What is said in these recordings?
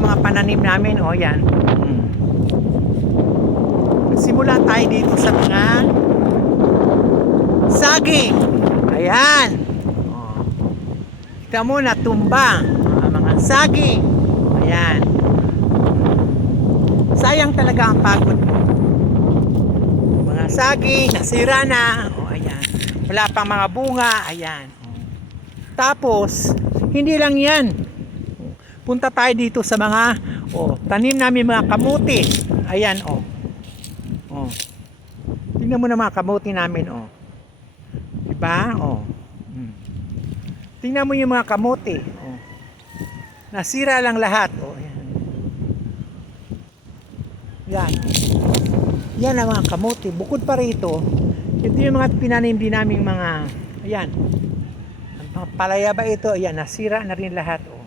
yung mga pananim namin. O yan. Simula tayo dito sa mga saging. Ayan. O. Kita mo natumba mga saging. Ayan. Sayang talaga ang pagod mo. Mga saging, nasira na. O, ayan. Wala pang mga bunga. Ayan. O. Tapos, hindi lang yan. Punta tayo dito sa mga tanim namin mga kamuti. Ayan, o. O. Tingnan mo na mga kamuti namin, o. Diba? O. Tingnan mo yung mga kamuti. O. Nasira lang lahat. O. Ayan. Yan. Yan ang mga kamuti. Bukod pa rito, ito yung mga pinanim din naming mga, ayan. Ang palaya ba ito? Ayan, nasira na rin lahat. O.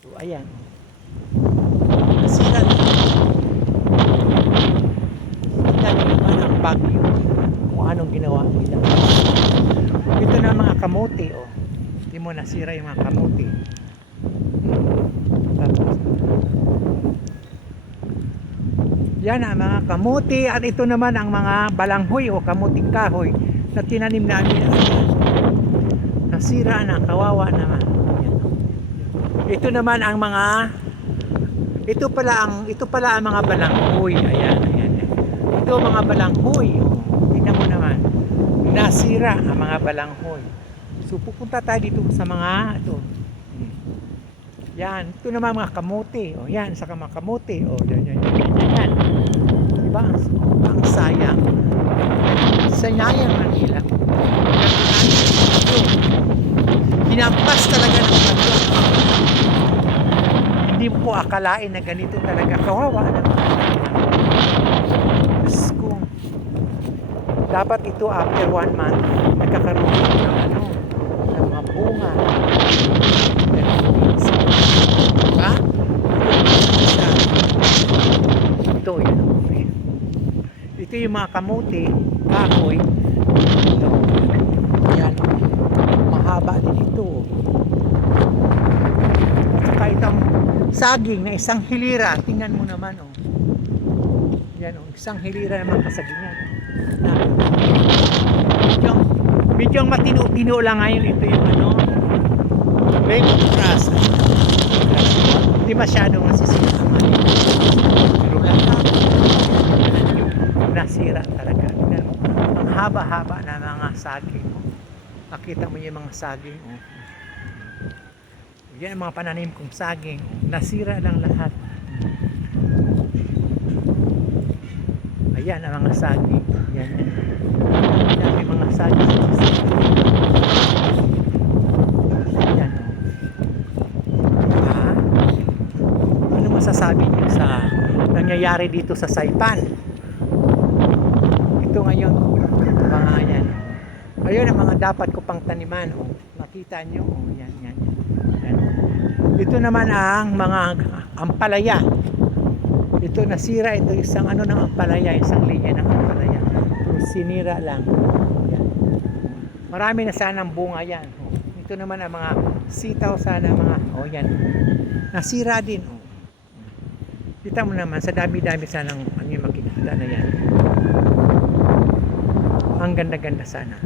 So, ayan. Nasira na. Tingnan naman ang bagyo. Kung anong ginawa nila. Ito na mga kamuti. O. Hindi mo nasira yung mga kamuti. Tapos, yan ang mga kamuti at ito naman ang mga balanghoy o kamuting kahoy na tinanim namin. Nasira na, kawawa naman. Yan. Ito naman ang mga ito pala ang mga balanghoy. Ayan. Ito mga balanghoy. Tingnan mo naman. Nasira ang mga balanghoy. So pupunta tayo dito sa mga ito. Yan, ito naman mga kamote. O yan, saka mga kamote. O yan. Diba? Ang sayang. Sayang Manila. Hinampas talaga ng bagyo. Hindi mo po akalain na ganito talaga. Kawawa naman. Diyos ko. Dapat ito after 1 month nagkakaroon ng mga bunga. Diba? Ito yan. Ito yung mga kamote, kahoy. Ito. Yan. Mahaba din ito. At saka itong saging na isang hilira. Tingnan mo naman. Oh. Yan. Oh. Isang hilira naman kasaging yan. Medyo matino-tino lang ngayon. Ito yung lemongrass. Hindi masyadong nasisira ang pero lahat nasira talaga. Ang haba-haba na mga saging. Nakita mo yung mga saging. Yan ang mga pananim kong saging. Nasira lang lahat. Ayan ang mga saging. Yan. Yan yung mga saging. Ayan. Ano masasabi niyo sa nangyayari dito sa Saipan? Ito ngayon. Mga yan. Ayun ang mga dapat ko pang taniman. Nakita nyo. Yan. Ito naman ang mga ampalaya. Ito nasira. Ito isang ng ampalaya. Isang linya ng ampalaya. Sinira lang. Yan. Marami na sanang bunga yan. Ito naman ang mga sitaw sana mga yan. Nasira din. Kita mo naman sa dami-dami sanang yung makikita na yan. Ang ganda-ganda sana.